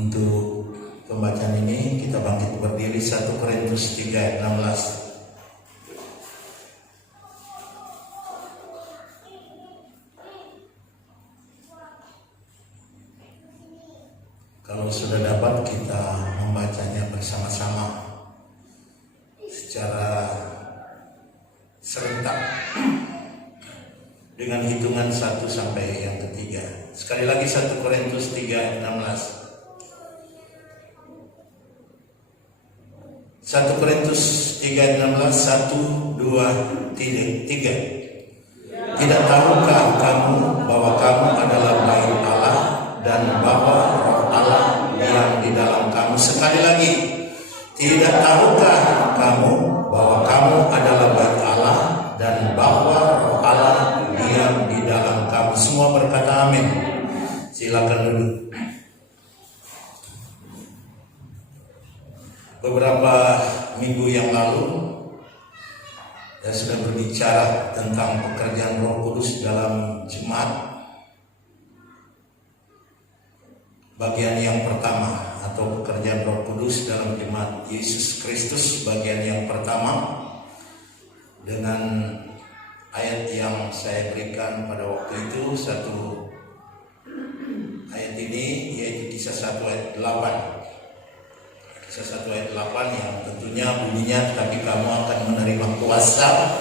Untuk pembacaan ini kita bangkit berdiri. 1 Korintus 3 ayat 16. Kalau sudah dapat, kita membacanya bersama-sama secara serentak dengan hitungan 1 sampai yang ketiga. Sekali lagi 1 Korintus 3 ayat 16. 1 Korintus 3 ayat 16. 1, 2, 3. Tidak tahukah kamu bahwa kamu adalah bait Allah dan bahwa Roh Allah yang di dalam kamu? Sekali lagi, tidak tahukah kamu bahwa kamu adalah bait Allah dan bahwa Roh Allah yang di dalam kamu? Semua berkata amin. Silakan duduk. Beberapa minggu yang lalu saya sudah berbicara tentang pekerjaan Roh Kudus dalam jemaat. Bagian yang pertama, atau pekerjaan Roh Kudus dalam jemaat Yesus Kristus, bagian yang pertama, dengan ayat yang saya berikan pada waktu itu, satu ayat ini, yaitu Kisah 1 ayat 8. Kisah 1 ayat 8 yang tentunya bunyinya, tapi kamu akan menerima kuasa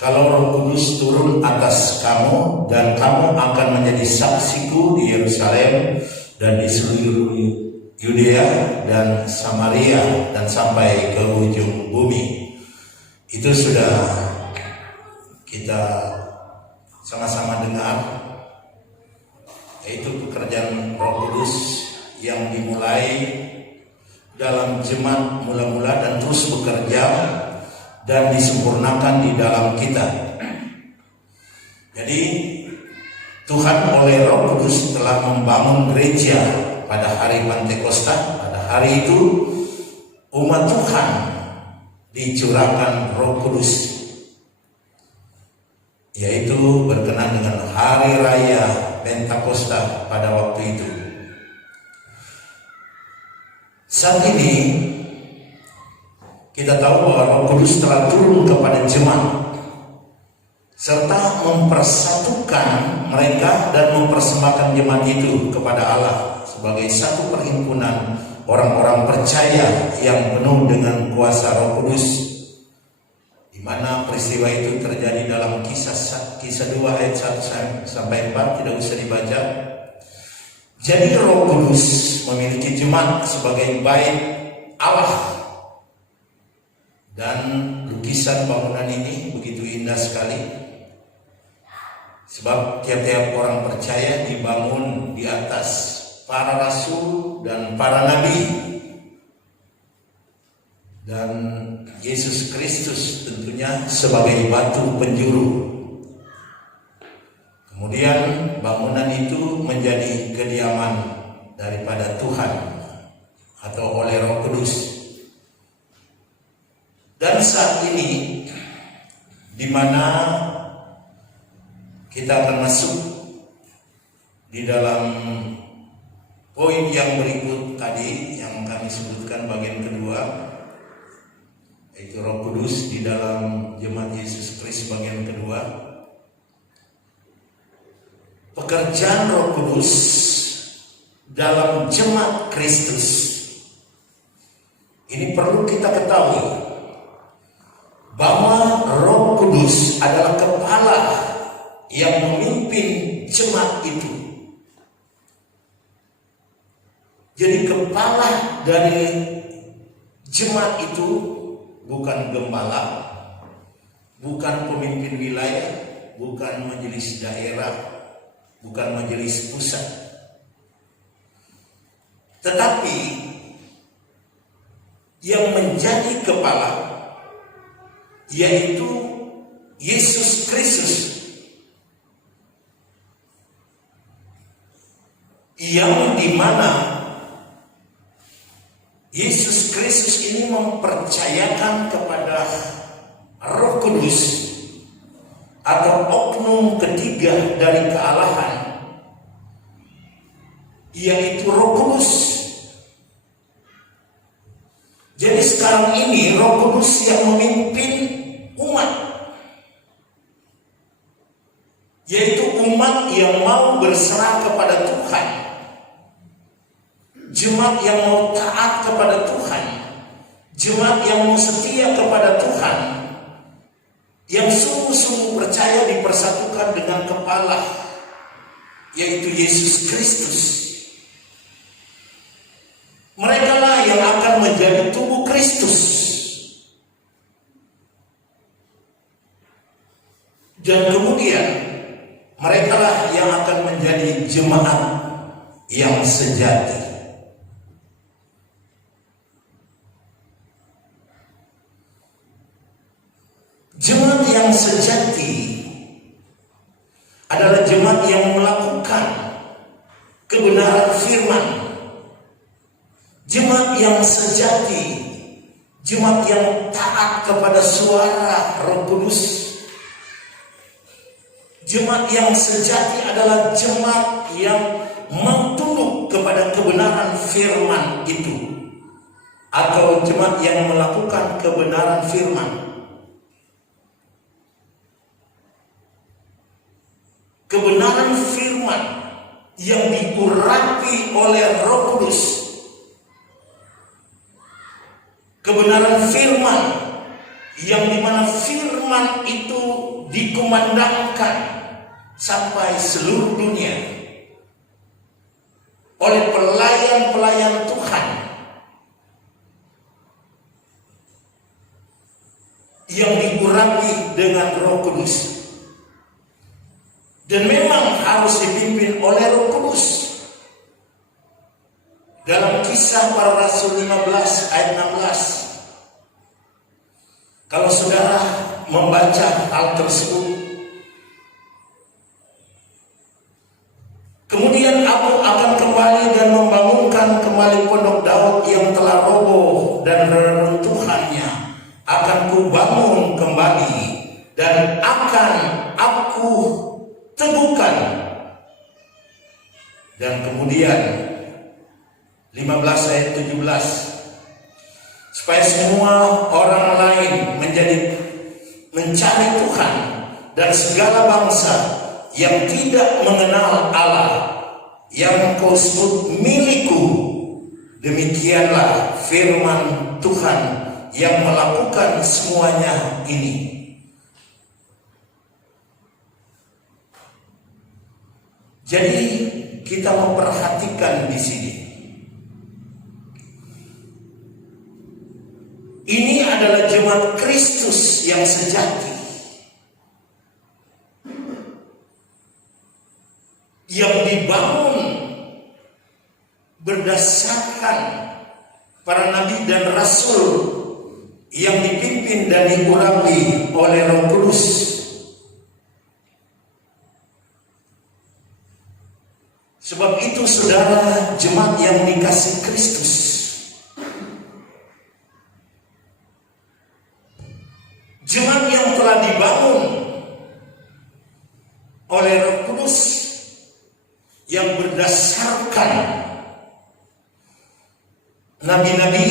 kalau Roh Kudus turun atas kamu, dan kamu akan menjadi saksiku di Yerusalem dan di seluruh Yudea dan Samaria dan sampai ke ujung bumi. Itu sudah kita sama-sama dengar, yaitu pekerjaan Roh Kudus yang dimulai dalam jemaat mula-mula dan terus bekerja dan disempurnakan di dalam kita. Jadi Tuhan oleh Roh Kudus telah membangun gereja pada hari Pentakosta. Pada hari itu umat Tuhan dicurahkan Roh Kudus, yaitu berkenan dengan hari raya Pentakosta pada waktu itu. Saat ini kita tahu bahwa Roh Kudus telah turun kepada jemaat serta mempersatukan mereka dan mempersembahkan jemaat itu kepada Allah sebagai satu perhimpunan orang-orang percaya yang penuh dengan kuasa Roh Kudus, di mana peristiwa itu terjadi dalam kisah 2 ayat 1 sampai 4, tidak usah dibaca. Jadi Roh Kudus memiliki jemaat sebagai bait Allah, dan lukisan bangunan ini begitu indah sekali. Sebab tiap-tiap orang percaya dibangun di atas para rasul dan para nabi, dan Yesus Kristus tentunya sebagai batu penjuru. Kemudian bangunan itu menjadi kediaman daripada Tuhan atau oleh Roh Kudus. Dan saat ini, di mana kita akan masuk di dalam poin yang berikut tadi yang kami sebutkan, bagian kedua, yaitu Roh Kudus di dalam jemaat Yesus Kristus bagian kedua. Pekerjaan Roh Kudus dalam jemaat Kristus ini perlu kita ketahui bahwa Roh Kudus adalah kepala yang memimpin jemaat itu. Jadi kepala dari jemaat itu bukan gembala, bukan pemimpin wilayah, bukan majelis daerah, bukan majelis pusat, tetapi yang menjadi kepala yaitu Yesus Kristus, yang dimana Yesus Kristus ini mempercayakan kepada Roh Kudus atau oknum ketiga dari kealahan, yaitu Roh Kudus Jadi sekarang ini Roh Kudus yang memimpin umat, yaitu umat yang mau berserah kepada Tuhan, jemaat yang mau taat kepada Tuhan, jemaat yang mau setia kepada Tuhan, yang sungguh-sungguh percaya dipersatukan dengan kepala, yaitu Yesus Kristus. Merekalah yang akan menjadi tubuh Kristus. Dan kemudian merekalah yang akan menjadi jemaat yang sejati. Jemaat yang sejati adalah jemaat yang melakukan kebenaran firman. Jemaat yang sejati, jemaat yang taat kepada suara Roh Kudus. Jemaat yang sejati adalah jemaat yang mau tunduk kepada kebenaran firman itu, atau jemaat yang melakukan kebenaran firman. Kebenaran firman yang diurapi oleh Roh Kudus. Kebenaran firman yang dimana firman itu dikumandangkan sampai seluruh dunia oleh pelayan-pelayan Tuhan yang diurapi dengan Roh Kudus. Dan memang harus dipimpin oleh Roh Kudus. Dalam Kisah Para Rasul 15 ayat 16, kalau saudara membaca hal tersebut, kemudian aku akan kembali dan membangunkan kembali pondok Daud yang telah roboh, dan reruntuhannya akan kubangun kembali, dan akan aku teguhkan. Dan kemudian 15 ayat 17, supaya semua orang lain mencari Tuhan, dan segala bangsa yang tidak mengenal Allah yang kau sebut milikku, demikianlah firman Tuhan yang melakukan semuanya ini. Jadi kita memperhatikan di sini, ini adalah jemaat Kristus yang sejati, yang dibangun berdasarkan para nabi dan rasul, yang dipimpin dan diurapi oleh Roh Kudus. Sebab itu saudara, jemaat yang dikasih Kristus, jemaat yang telah dibangun oleh Roh Kudus, yang berdasarkan nabi-nabi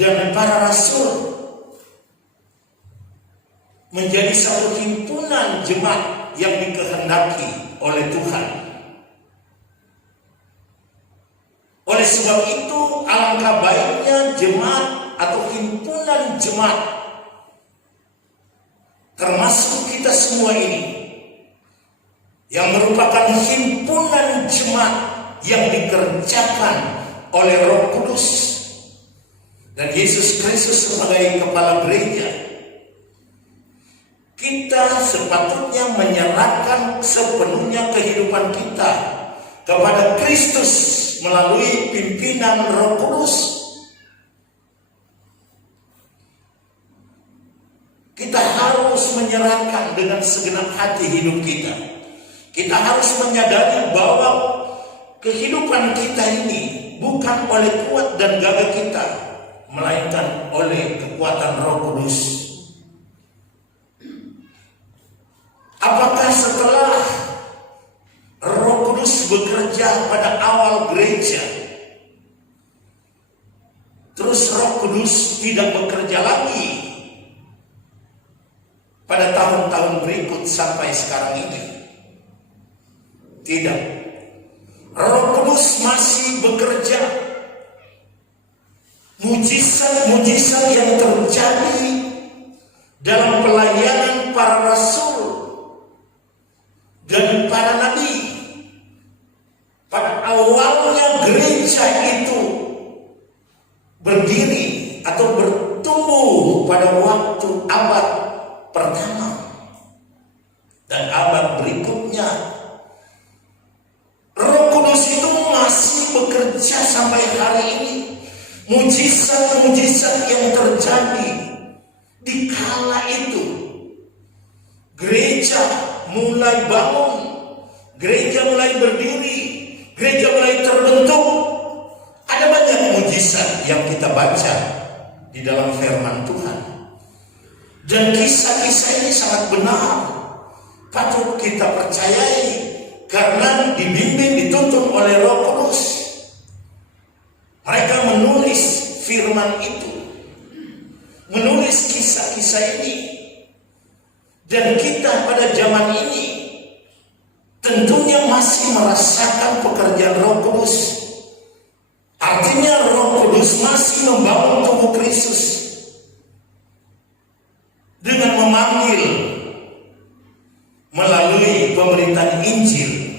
dan para rasul, menjadi satu himpunan jemaat yang dikehendaki oleh Tuhan. Oleh sebab itu, alangkah baiknya jemaat atau himpunan jemaat, termasuk kita semua ini, yang merupakan himpunan jemaat yang dikerjakan oleh Roh Kudus dan Yesus Kristus sebagai kepala gereja, kita sepatutnya menyerahkan sepenuhnya kehidupan kita kepada Kristus melalui pimpinan Roh Kudus. Kita harus menyerahkan dengan segenap hati hidup kita. Kita harus menyadari bahwa kehidupan kita ini bukan oleh kuat dan gagah kita, melainkan oleh kekuatan Roh Kudus. Apakah setelah Roh Kudus bekerja pada awal gereja, terus Roh Kudus tidak bekerja lagi pada tahun-tahun berikut sampai sekarang ini? Tidak. Roh Kudus masih bekerja. Mujizat-mujizat yang terjadi dalam pelayanan para rasul dan para nabi. Pada awalnya gereja itu berdiri atau bertumbuh pada waktu abad pertama dan abad berikutnya. Roh Kudus itu masih bekerja sampai hari ini. Mujizat-mujizat yang terjadi di kala itu, gereja mulai bangun, gereja mulai berdiri, gereja mulai terbentuk. Ada banyak mujizat yang kita baca di dalam firman Tuhan. Dan kisah-kisah ini sangat benar, patut kita percayai karena dibimbing, dituntun oleh Roh Kudus. Mereka menulis firman itu, menulis kisah-kisah ini. Dan kita pada zaman ini tentunya masih merasakan pekerjaan Roh Kudus. Artinya Roh Kudus masih membangun tubuh Kristus dengan memanggil melalui pemberitaan Injil.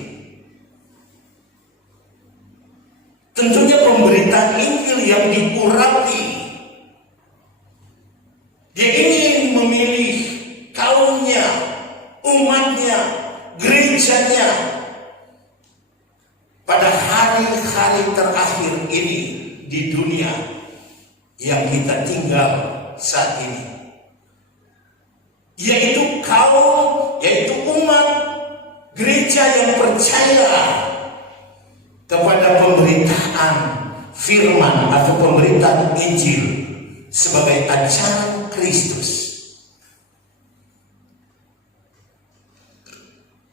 Tentunya pemberitaan Injil yang diurapi. Dia ingin memilih kaumnya, umatnya, gerejanya pada hari-hari terakhir ini di dunia yang kita tinggal saat ini, yaitu kaum, yaitu umat gereja yang percaya kepada pemberitaan firman atau pemberitaan Injil sebagai ajaran Kristus.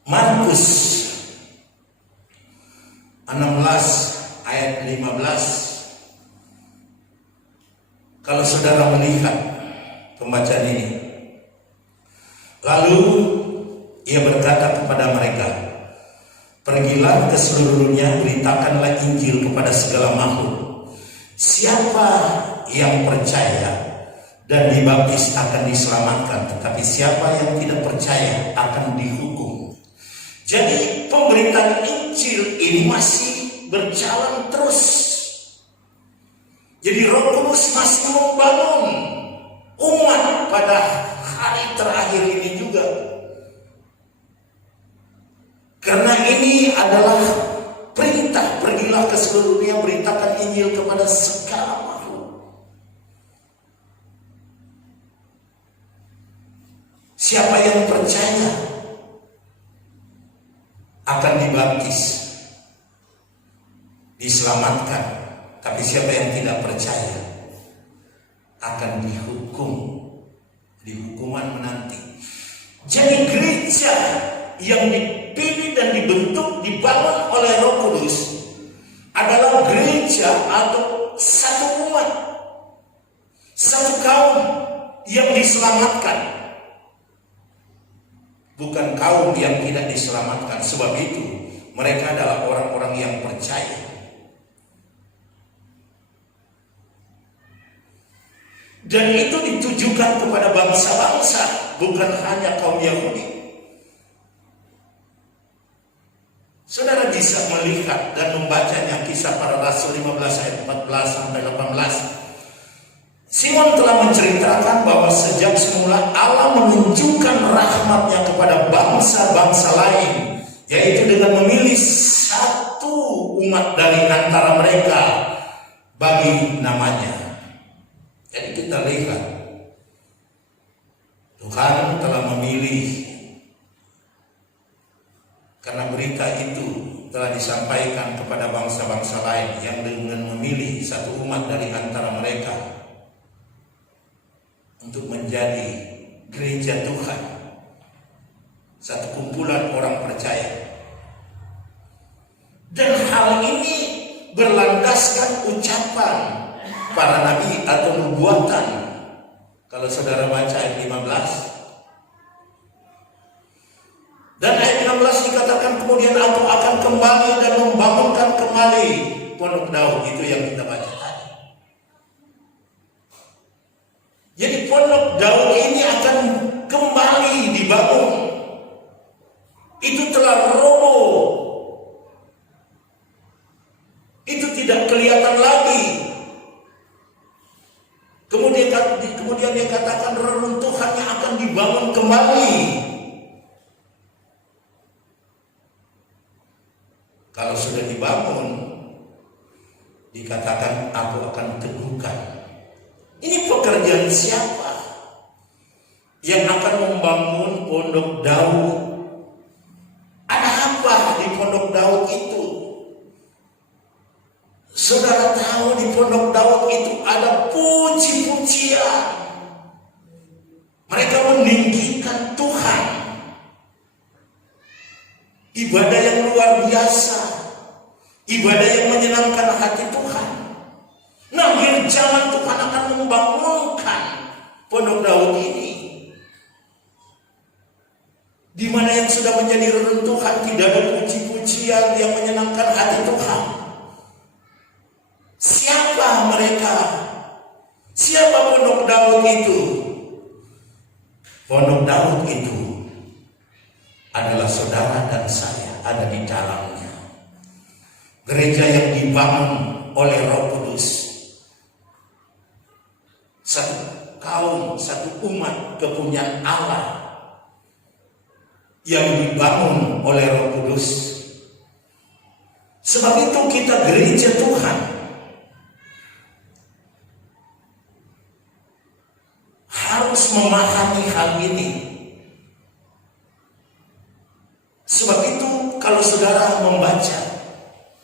Markus 16 ayat 15. Kalau saudara melihat pembacaan ini, lalu ia berkata kepada mereka, "Pergilah ke seluruh dunia, beritakanlah Injil kepada segala makhluk. Siapa yang percaya dan dibaptis akan diselamatkan, tetapi siapa yang tidak percaya akan dihukum." Jadi pemberitaan Injil ini masih berjalan terus. Jadi Roh Kudus masih membangun umat pada hari terakhir ini juga. Karena ini adalah perintah, pergilah ke seluruh dunia, beritakan Injil kepada segala makhluk. Siapa yang percaya akan dibaptis, diselamatkan. Tapi siapa yang tidak percaya akan dihukum, di hukuman menanti. Jadi gereja yang dipilih dan dibentuk, dibangun oleh Roh Kudus adalah gereja atau satu umat, satu kaum yang diselamatkan, bukan kaum yang tidak diselamatkan. Sebab itu mereka adalah orang-orang yang percaya. Dan itu ditujukan kepada bangsa-bangsa, bukan hanya kaum Yahudi. Saudara bisa melihat dan membacanya, Kisah Para Rasul 15 ayat 14 sampai 18. Simon telah menceritakan bahwa sejak semula Allah menunjukkan rahmat-Nya kepada bangsa-bangsa lain, yaitu dengan memilih satu umat dari antara mereka bagi namanya. Jadi kita lihat Tuhan telah memilih, karena berita itu telah disampaikan kepada bangsa-bangsa lain yang dengan memilih satu umat dari antara mereka untuk menjadi gereja Tuhan, satu kumpulan orang percaya. Dan hal ini berlandaskan ucapan para nabi atau nubuatan. Kalau saudara baca ayat 15. Dan ayat 16 dikatakan kemudian aku akan kembali dan membangunkan kembali Pondok Daud. Itu yang kita baca tadi. Jadi Pondok Daud ini akan kembali dibangun. Itu telah roboh. Itu tidak kelihatan lagi. Kemudian dia katakan reruntuhannya akan dibangun kembali. Kalau sudah dibangun, dikatakan aku akan teguhkan. Ini pekerjaan siapa yang akan membangun Pondok Daud? Ada apa di Pondok Daud itu? Saudara tahu di Pondok Daud itu ada puji-pujian. Mereka meninggikan Tuhan. Ibadah yang luar biasa. Ibadah yang menyenangkan hati Tuhan. Nah, akhir zaman Tuhan akan membangunkan Pondok Daud ini. Di mana yang sudah menjadi reruntuhan, tidak ada puji-pujian yang menyenangkan hati Tuhan. Siapa mereka? Siapa Pondok Daud itu? Pondok Daud itu adalah saudara dan saya, ada di dalamnya. Gereja yang dibangun oleh Roh Kudus. Satu kaum, satu umat kepunyaan Allah yang dibangun oleh Roh Kudus. Sebab itu kita gereja Tuhan harus memahami hal ini. Sebab itu kalau saudara membaca,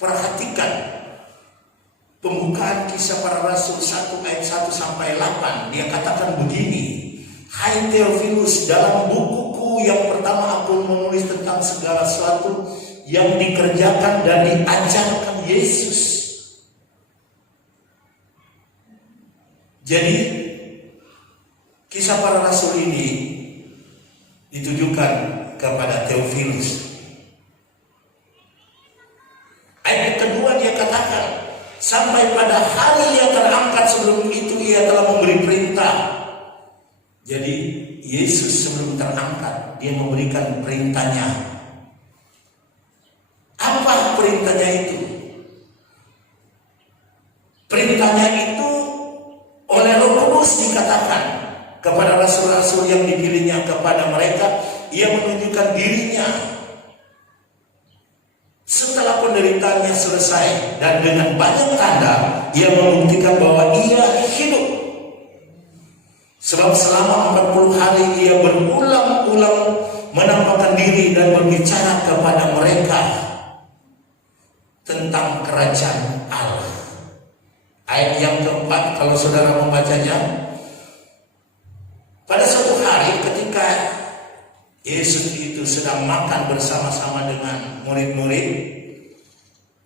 perhatikan pembukaan Kisah Para Rasul 1 ayat 1 sampai 8. Dia katakan begini, hai Theophilus, dalam bukuku yang pertama aku menulis tentang segala sesuatu yang dikerjakan dan diajarkan Yesus. Jadi Kisah Para Rasul ini ditujukan kepada Theophilus. Ayat kedua dia katakan, sampai pada hari ia terangkat, sebelum itu ia telah memberi perintah. Jadi Yesus sebelum terangkat, dia memberikan perintahnya. Apa perintahnya itu? Perintahnya itu oleh Roh Kudus dikatakan kepada rasul-rasul yang dipilihnya, kepada mereka ia menunjukkan dirinya setelah penderitaannya selesai, dan dengan banyak tanda ia membuktikan bahwa ia hidup. Sebab selama 40 hari ia berulang-ulang menampakkan diri dan berbicara kepada mereka tentang kerajaan Allah. Ayat yang keempat, kalau saudara membacanya, pada suatu hari ketika Yesus itu sedang makan bersama-sama dengan murid-murid,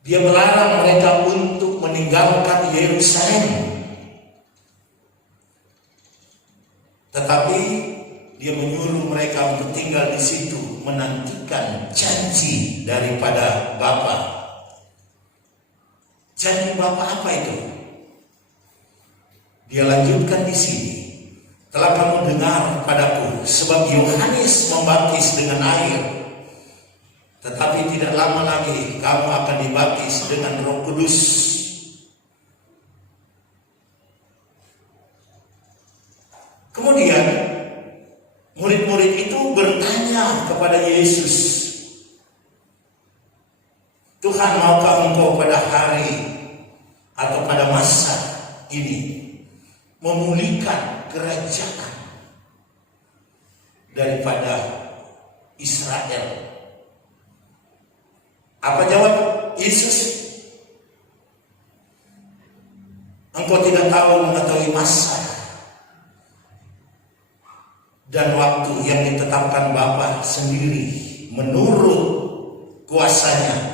dia melarang mereka untuk meninggalkan Yerusalem. Tetapi dia menyuruh mereka untuk tinggal di situ, menantikan janji daripada Bapa. Janji Bapa apa itu? Dia lanjutkan di sini. Telah kamu dengar padaku, sebab Yohanes membaptis dengan air, tetapi tidak lama lagi kamu akan dibaptis dengan Roh Kudus. Kemudian murid-murid itu bertanya kepada Yesus, Tuhan, maukah engkau pada hari atau pada masa ini memulihkan kerajaan daripada Israel? Apa jawab Yesus? Engkau tidak tahu mengetahui masa dan waktu yang ditetapkan Bapa sendiri menurut kuasanya.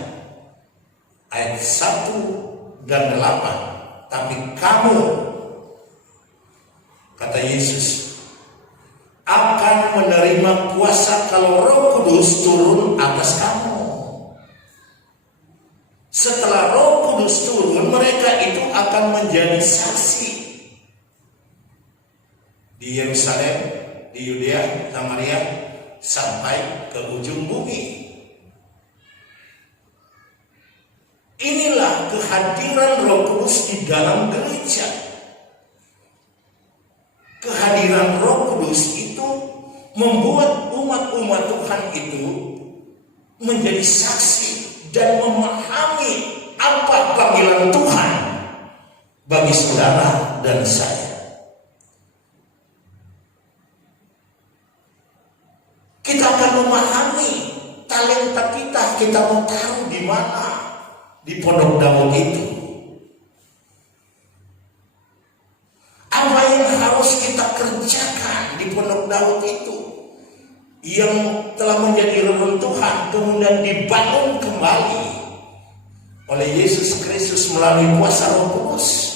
Ayat 1 dan 8. Tapi kamu kuasa kalau Roh Kudus turun atas kamu. Setelah Roh Kudus turun, mereka itu akan menjadi saksi di Yerusalem, di Yudea, Samaria, sampai ke ujung bumi. Inilah kehadiran Roh Kudus di dalam gereja. Kehadiran Roh Kudus itu membuat umat-umat Tuhan itu menjadi saksi dan memahami apa panggilan Tuhan bagi saudara dan saya. Kita akan memahami talenta kita mau taruh di mana. Di pondok Daud itu apa yang harus kita kerjakan di pondok Daud itu yang telah menjadi reruntuhan kemudian dibangun kembali oleh Yesus Kristus melalui kuasa Roh Kudus.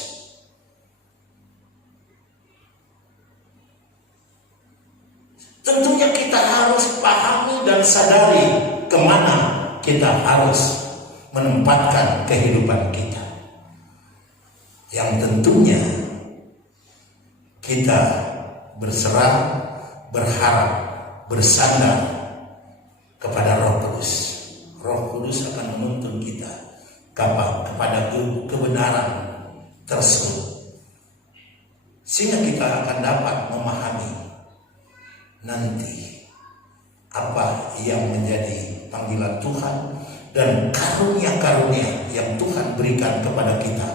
Tentunya kita harus pahami dan sadari kemana kita harus menempatkan kehidupan kita, yang tentunya kita berserah, berharap, bersandar kepada Roh Kudus. Roh Kudus akan menuntun kita kepada kebenaran tersebut, sehingga kita akan dapat memahami nanti apa yang menjadi panggilan Tuhan dan karunia-karunia yang Tuhan berikan kepada kita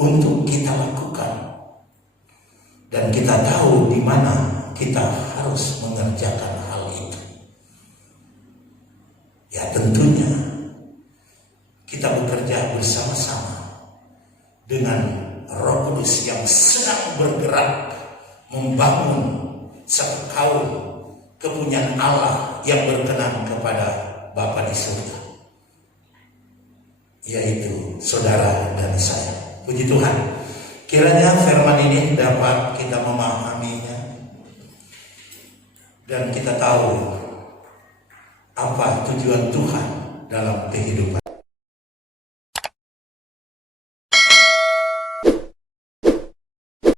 untuk kita lakukan. Dan kita tahu di mana kita harus mengerjakan hal itu. Ya tentunya kita bekerja bersama-sama dengan Roh Kudus yang sedang bergerak membangun satu kaum kepunyaan Allah yang berkenan kepada Bapa di surga, yaitu saudara dan saya. Puji Tuhan, kiranya firman ini dapat kita memahaminya dan kita tahu apa tujuan Tuhan dalam kehidupan.